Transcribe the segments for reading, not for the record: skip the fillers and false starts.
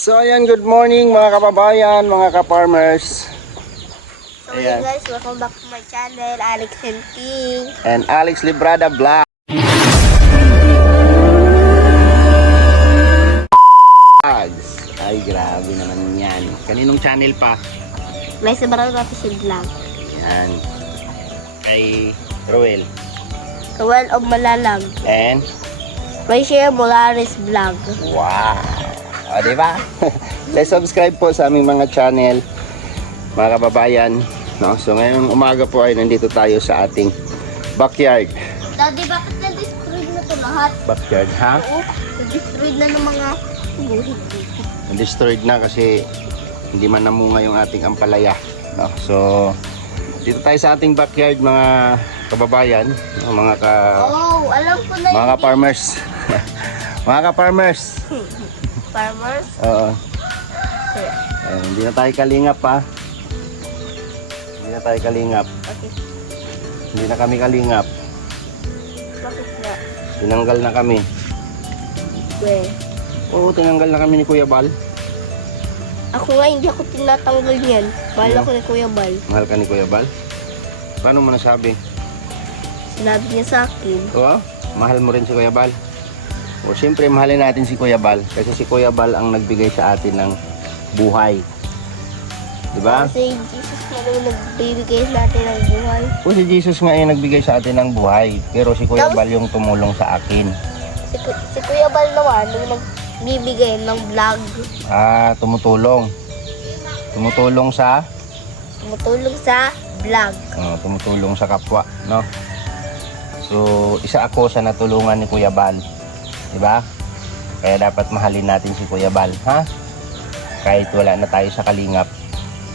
So ayan, good morning mga kababayan, mga ka-farmers. So hey guys, welcome back to my channel, Alex and King. And Alex Librada Vlog. Ay, grabe naman yan. Kaninong channel pa? May sabarang official vlog. Yan. Kay Roel. Roel of Malalag. And? May share Molares vlog. Wow! O, diba? Subscribe po sa aming mga channel, mga kababayan. No? So ngayong umaga po ay nandito tayo sa ating backyard. Daddy, bakit na-destroy na ito lahat? Backyard, ha? Oo, na-destroy na ng mga buhit dito. Destroyed na kasi hindi man namunga yung ating ampalaya, no? So dito tayo sa ating backyard, mga kababayan, no? Oh, alam ko na mga farmers. Mga ka-farmers. Farmers? Oo. Hindi na tayo kalingap, ha? Hindi na tayo kalingap. Okay. Hindi na kami kalingap. Bakit nga? Tinanggal na kami. Weh. Oo, tinanggal na kami ni Kuya Bal. Ako nga, hindi ako tinatanggal yan. Mahal ako ni Kuya Bal. Mahal ka ni Kuya Bal? Paano mo nasabi? Sinabi niya sa akin. Oo, mahal mo rin si Kuya Bal. O siyempre mahalin natin si Kuya Bal kasi si Kuya Bal ang nagbigay sa atin ng buhay. Diba? Kasi Jesus na lang nagbibigay sa atin ng buhay. O si Jesus nga yung nagbigay sa atin ng buhay, pero si Kuya Bal yung tumulong sa akin. Si Kuya Bal naman yung nagbibigay ng vlog. Ah, tumutulong. Tumutulong sa Vlog. tumutulong sa kapwa, no? So, isa ako sa natulungan ni Kuya Bal. Diba? Kaya dapat mahalin natin si Kuya Bal, ha? Kahit wala na tayo sa kalingap.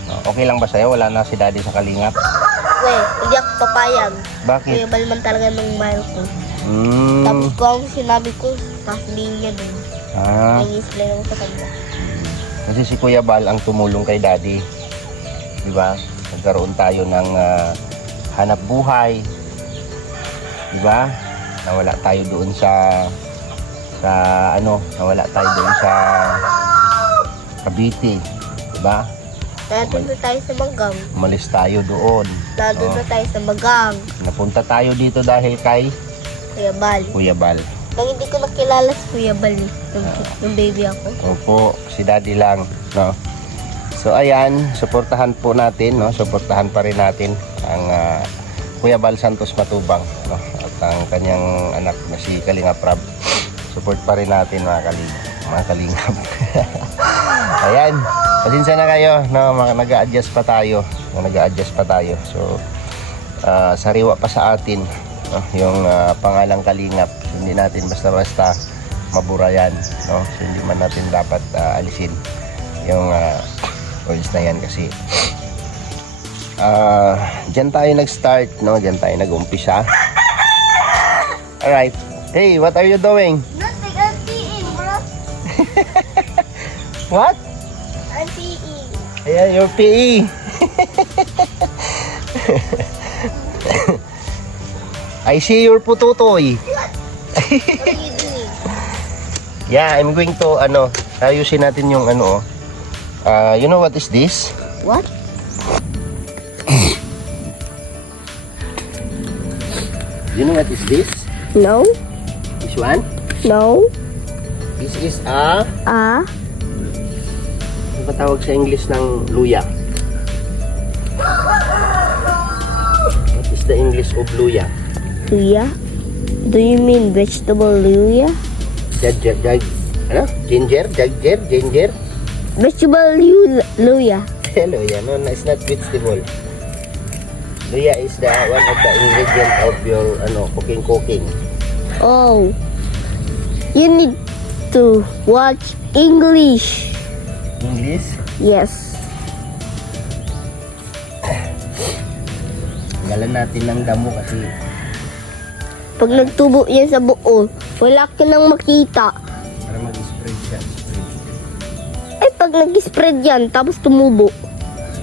No? Okay lang ba sa'yo? Wala na si Daddy sa kalingap? Weh, hindi ako papayag. Bakit? Kuya Bal man talaga ng mahal ko. Tapos ko ang sinabi ko, sasabihin niya dun. Ah, Nag-explain ako sa kanya. kasi si Kuya Bal ang tumulong kay Daddy. Diba? Nagkaroon tayo ng hanap buhay. Diba? Nawala tayo doon nawala tayo doon sa Cavite. Diba? Kaya doon na tayo sa Magang. Umalis tayo doon. Doon na tayo sa Magang. Napunta tayo dito dahil kay Kuya Bal. Kuya Bal. Nang hindi ko nakilala si Kuya Bal nung baby ako. Opo, si Daddy lang, no? So ayan, suportahan po natin, no? Suportahan pa rin natin ang Kuya Bal Santos Matubang, no? At ang kanyang anak na si Kalingap Rab. Support pa rin natin mga kalingap. Ayan, pasensya na kayo, no? Nag-a-adjust pa tayo. So sariwa pa sa atin, no? Yung pangalang Kalingap. Hindi natin basta-basta mabura yan, no? So hindi man natin dapat alisin yung words na yan kasi dyan tayo nag-start, no? Dyan tayo nag-umpisa. Alright. Hey, what are you doing? Nothing, I'm peeing, bro. What? I'm peeing. Ayan, your PE. I see your pututoy. What are you doing? Yeah, I'm going to, ayusin natin yung you know what is this? What? You know what is this? No. This one? No. This is ano ba tawag sa English ng luya? What is the English of luya? Luya? Do you mean vegetable luya? Ginger? Vegetable luya. Luya, no, it's not vegetable. Luya is the one of the ingredient of your cooking. Oh. You need to watch English. English? Yes. Galan natin ng damo kasi Pag nagtubo yan sa buo, wala ka nang makita. para mag-spread siya. Ay, pag nag-spread yan, tapos tumubo.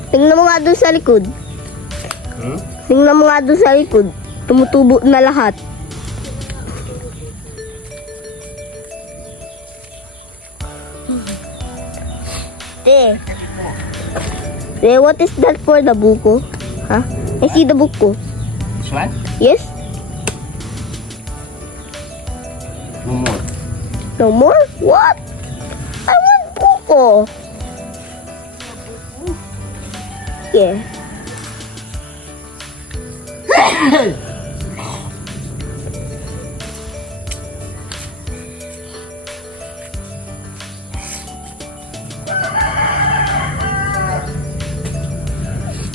Tingnan mo nga doon sa likod. Tingnan mo nga doon sa likod. Tumutubo na lahat. Te. Te, what is that for the buko? Huh? I see the buko. This one? Yes? No more. No more? What? I want buko. Yeah.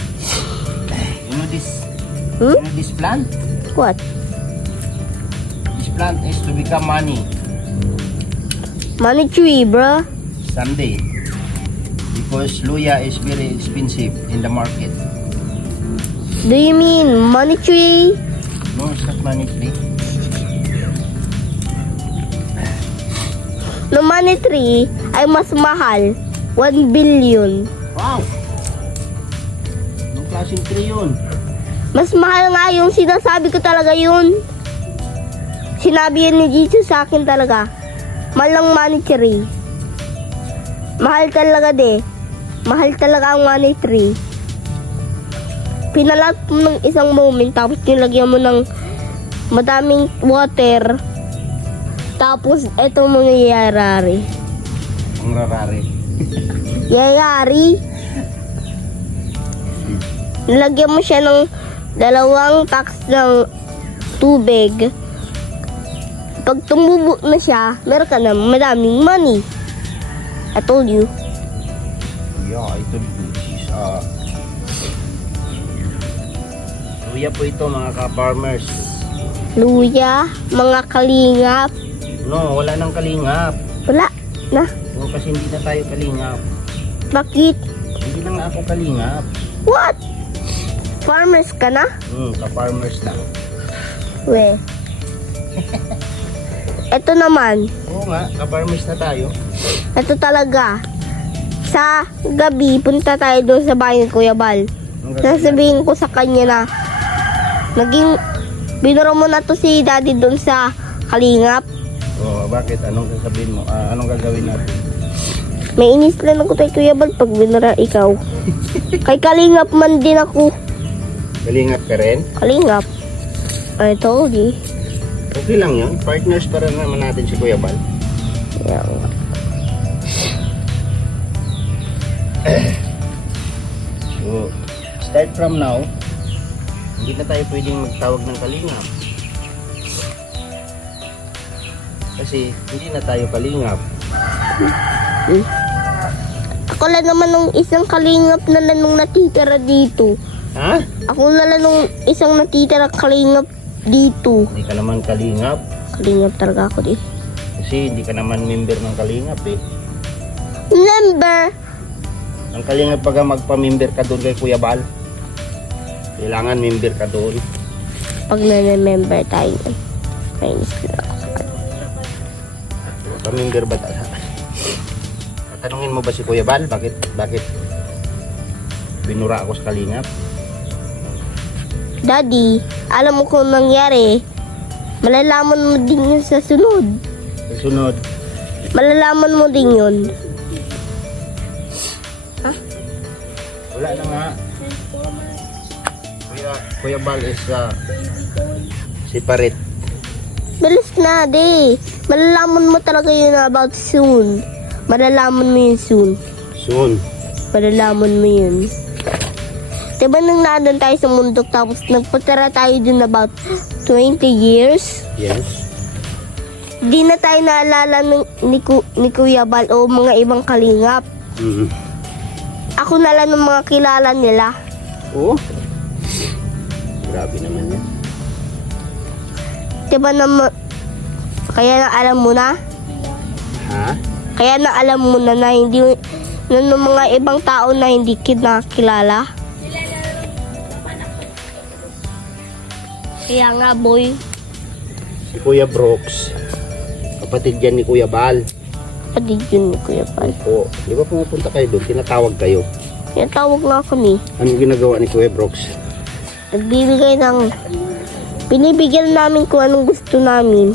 You know this? Hmm? You know this plant? What? This plant is to become money Money tree, bruh. someday. Because luya is very expensive in the market. Do you mean money tree? No, it's not money tree. No money tree ay mas mahal. 1 billion. Wow! Anong klaseng tree yun? Mas mahal nga yung sinasabi ko talaga yun. Sinabi yun ni Jesus sa akin talaga. Mahal ang money tree. Mahal talaga de. Mahal talaga ang money tree. Pinalat mo ng isang moment tapos nilagyan mo ng madaming water. Tapos eto mangyayari. Ang rarari. Yayari. Nilagyan mo siya ng 2 packs ng tubig. Pag tumubo na siya, meron ka na madaming money. I told you. Yeah, I told you. This is luya po ito mga ka-farmers. Luya, mga kalingap. No, wala nang kalingap. Wala na. No, kasi hindi na tayo kalingap. Bakit? Hindi na nga ako kalingap. What? Farmers ka na? Ka-farmers lang. We. Ito naman. Oo nga, ka-farmers na tayo. Ito talaga. Sa gabi, punta tayo doon sa bahay ni Kuya Bal. Sasabihin ko sa kanya na binuro mo na to si Daddy doon sa kalingap. Oh, bakit? Anong sasabihin mo? Anong gagawin natin? May inis lang ako kay Kuya Bal pag binura ikaw. Kay kalingap man din ako. Kalingap ka rin? Kalingap. I told you. Okay lang yun. Partners para naman natin si Kuya Bal. Yeah. So, start from now, hindi na tayo pwedeng magtawag ng kalingap. Kasi hindi na tayo kalingap. Ako lang naman nung isang kalingap na lang nung natitira dito. Ha? Ako na lang nung isang natitira kalingap dito. Hindi ka naman kalingap. Kalingap talaga ako di. Kasi hindi ka naman member ng kalingap eh. Number. Ang kalingap pag magpa-member ka doon kay Kuya Bal, kailangan member ka doon. Pag na-remember tayo. Kainis lang ako sa kanya. Pa-member ba tayo? Tatanungin mo ba si Kuya Bal, bakit binura ako sa kalingap? Daddy, alam mo kung nangyari. Malalaman mo din yun sa sunod. Sunod, Malalaman mo din yun. wala na nga. Kuya Bal is separate. Bilis na, di. Malalaman mo talaga yun about soon. Malalaman mo yun soon. Soon. Malalaman mo yun. Diba nung nandun tayo sa mundok tapos nagpatara tayo dun about 20 years? Yes. Di na tayo naalala ni Kuya Bal o mga ibang kalingap. Ako na lang ng mga kilala nila. Oo. Grabe naman yan. Diba naman, kaya na alam mo na? Ha? Kaya na alam mo na na hindi, na ng mga ibang tao na hindi kinakilala. Kaya nga boy, Si Kuya Brooks, kapatid yan ni Kuya Bal. kapatid yun ni Kuya Bal. Oo. Di ba pumupunta kayo doon, tinatawag kayo? Tinatawag nga kami. Anong ginagawa ni Kuya Brooks? Nagbibigay ng, binibigyan namin kung anong gusto namin.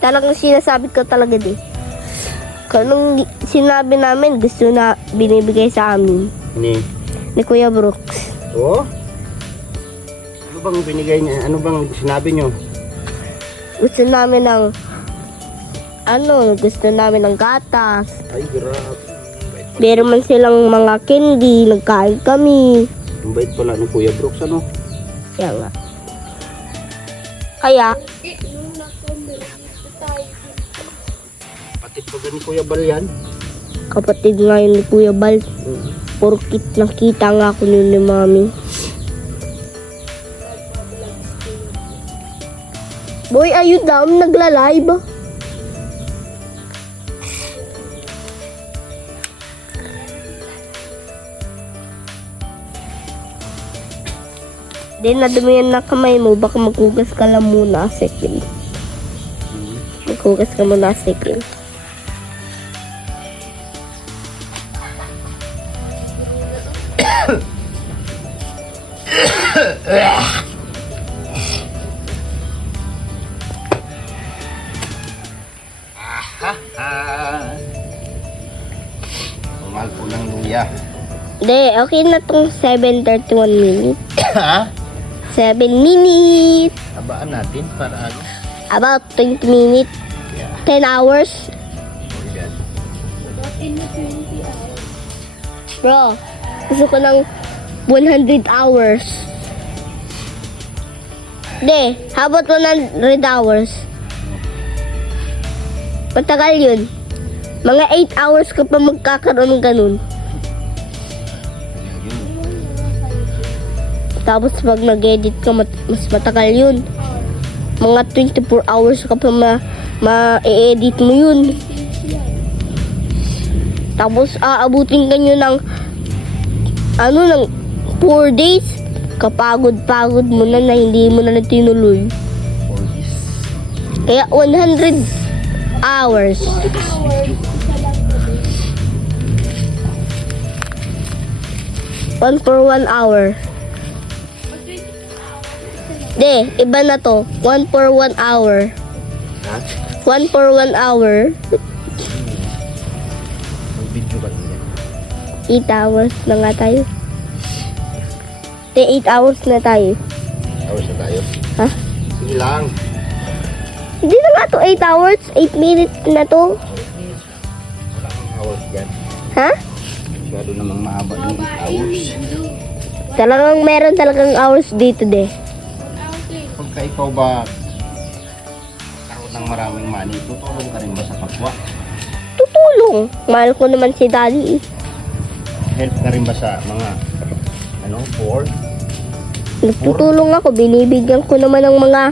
Talagang sinasabi ko talaga di. Kanong sinabi namin, gusto na binibigay sa amin ni Kuya Brooks. Oh? Ano bang binigay niya? Ano bang sinabi niyo? Gusto namin ng gusto namin ng gatas. Ay, grabe. Meron man silang mga candy, nagkain kami. Ang bait pala ni Kuya Brooks, ano? Kaya nga. Kaya, Patid pa ni Kuya Bal yan? kapatid ngayon ni Kuya Bal, porkit nakita nga ako nun ni Mami. Boy, ayun daw, nagla-live. Di nadumihan na kamay mo, baka maghugas ka lang muna, second. Maghugas ka muna, second. Mahal po ng luya. Di, okay na tong 7:31 minutes. Ha? 7 minutes. Habaan natin para ano? About 20 minutes. Yeah. 10 hours. Yan. Bro, gusto ko ng 100 hours. De, how about 100 hours? Matagal yun. Mga 8 hours ka pa magkakaroon ng ganun. Tapos pag nag-edit ka, mas matagal yun. Mga 24 hours ka pa ma-edit mo yun. Tapos aabutin ka nyo ng 4 days. Kapagod-pagod mo na hindi mo na tinuloy. Kaya 100 hours. One for 1 hour. De, iba na to. 1 for 1 hour. Ha? 1 for 1 hour. Mag-video ka niya. 8 hours na nga tayo. De, 8 hours na tayo. Hours na tayo. Ha? Sige lang. Hindi na nga to 8 hours. 8 minutes na to. Wala kang hours dyan. Ha? Masyado namang mahaba ng hours. Talagang meron talagang hours dito de. Pagka ikaw ba karoon ng maraming money, tutulong ka rin ba sa kapwa? Tutulong. Mahal ko naman si Daddy. Help ka rin ba sa mga poor? Nagtutulong ako. Binibigyan ko naman ng mga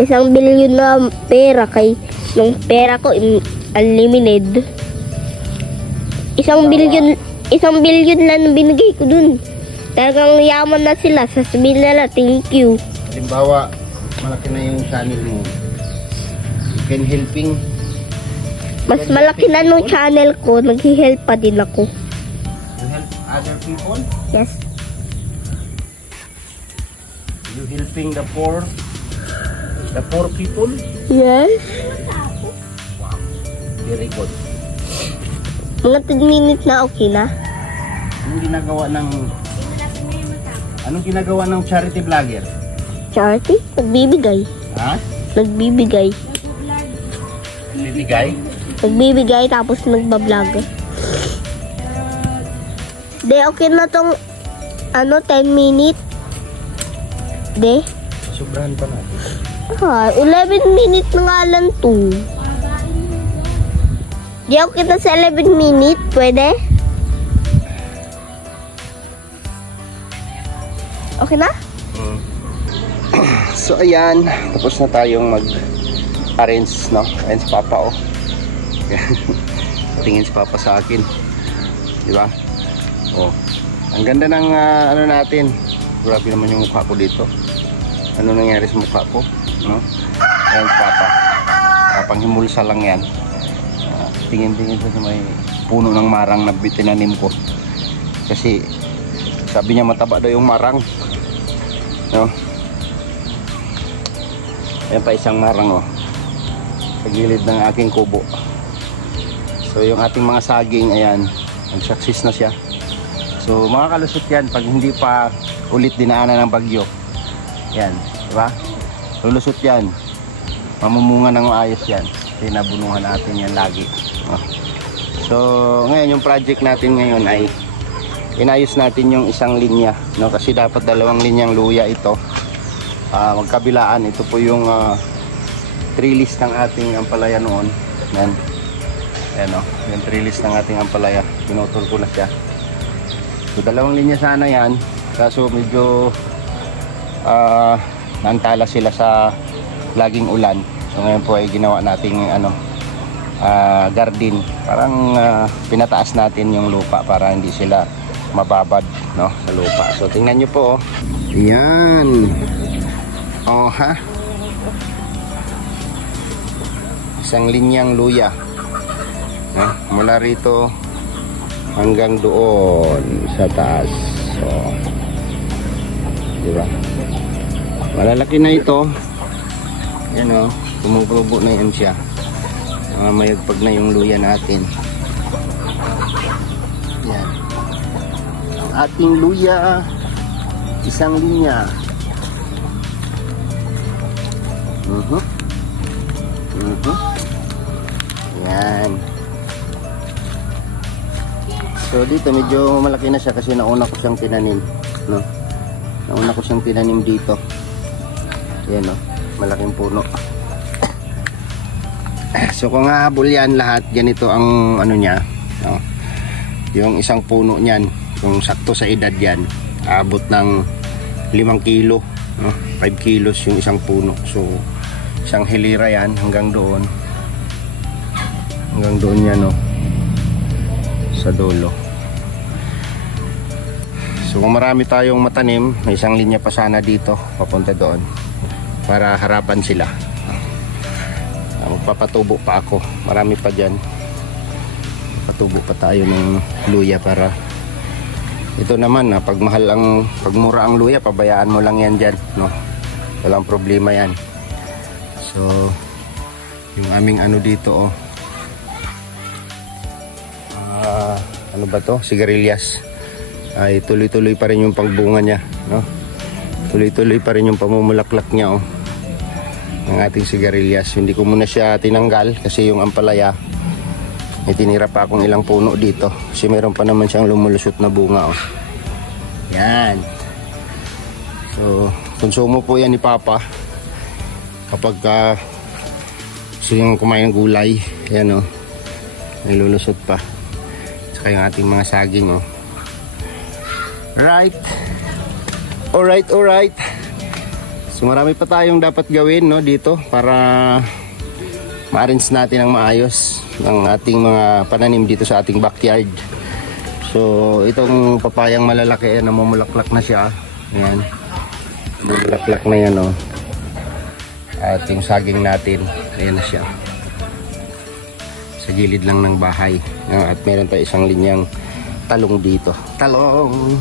1 billion na pera kay yung pera ko unlimited. 1 billion lang binigay ko dun. Talagang yaman na sila. Sasabihin nila, thank you. Halimbawa, malaki na yung channel mo. You can helping. Mas malaki na nung channel ko, nag-help pa din ako. You help other people. Yes. You helping the poor. The poor people. Yes. Very good. Mga 10 minutes na okay na. Anong ginagawa ng charity vlogger? Charity? Nagbibigay. Ha? Nagbibigay. Bibigay? Nagbibigay tapos nagbablog. De, okay na tong 10 minutes. De? Sobrahan pa natin. 11 minutes na nga lang to. Di okay na sa 11 minutes, pwede? Okay na? So ayan, tapos na tayong mag-arrange, no? Ayan si Papa, oh. Tingin si Papa sa akin. Di ba? Oh. Ang ganda ng natin. Grabe naman yung mukha ko dito. Ano nangyari sa mukha ko? No? Ayan si Papa. Papanghimulsa lang yan. Tingin-tingin sa may puno ng marang na tinanim ko. Kasi sabi niya mataba daw yung marang. No? Ayan pa isang marang, oh. Sa gilid ng aking kubo. So yung ating mga saging, ayan, nag-success na siya. So makakalusot yan pag hindi pa ulit dinaanan ng bagyo. Yan, di ba? Lulusot yan. Mamumunga ng maayos yan. Kasi nabunuhan natin yan lagi. So ngayon yung project natin ngayon ay inayos natin yung isang linya, no? Kasi dapat dalawang linyang luya ito. Magkabilaan. Ito po yung trellis ng ating ampalaya noon. Yan. Ayan o, yung trellis ng ating ampalaya. Pinutol ko na siya. So dalawang linya sana yan. Kaso medyo naantala sila sa laging ulan. So ngayon po ay ginawa nating garden. Parang pinataas natin yung lupa para hindi sila mababad, no, sa lupa. So tingnan nyo po, oh. Ayan. Oh, ha? Isang linyang luya. Mula rito hanggang doon sa taas. So, diba? Malalaki na ito. Yan, oh. Tumutubo na yan siya. Mayagpag na yung luya natin. Yan. Ang ating luya, isang linya. Yan. So dito medyo malaki na siya kasi nauna ko siyang tinanim, no? Nauna ko siyang tinanim dito. Yan, no? Malaking puno. So kung hahabol yan lahat, ganito ang ano niya, no? Yung isang puno niyan, kung sakto sa edad yan, abot ng 5 kilo, no? 5 kilos yung isang puno. So isang hilira yan hanggang doon yan, no? Sa dulo. So kung marami tayong matanim, may isang linya pa sana dito papunta doon para harapan sila. Magpapatubo pa ako, marami pa dyan. Patubo pa tayo ng luya para ito naman, pag mura ang luya, pabayaan mo lang yan dyan, no? Walang problema yan. So yung aming ano dito, oh, ano ba to? Sigarilyas. Ay tuloy-tuloy pa rin yung pagbunga niya, no? Tuloy-tuloy pa rin yung pamumulaklak niya, oh, ng ating sigarilyas. Hindi ko muna siya tinanggal kasi yung ampalaya may tinira pa akong ilang puno dito kasi meron pa naman siyang lumulusot na bunga, oh. Yan. So konsumo po yan ni Papa kapag gusto yung kumain ng gulay. Yan, oh, may lulusot pa. Saka yung ating mga saging, oh. Right. Alright. So marami pa tayong dapat gawin, no, dito para ma-arrange natin ang maayos ng ating mga pananim dito sa ating backyard. So itong papayang malalaki, namumulaklak na siya. Ayan. Namumulaklak na yan, oh. At yung saging natin, ayan na siya. Sa gilid lang ng bahay. At meron tayo isang linyang talong dito. Talong.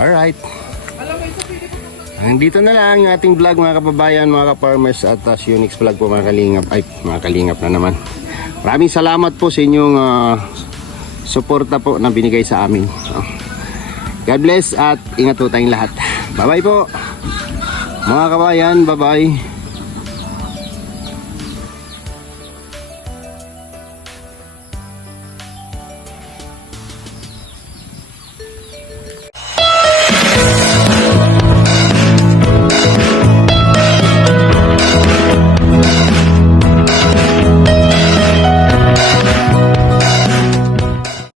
Alright. Dito na lang yung ating vlog, mga kababayan, mga ka-farmers, at Unix vlog po, mga kalingap. Ay, mga kalingap na naman. Maraming salamat po sa inyong suporta po na binigay sa amin. God bless at ingat po tayong lahat. Bye bye po mga kabayan. Bye bye.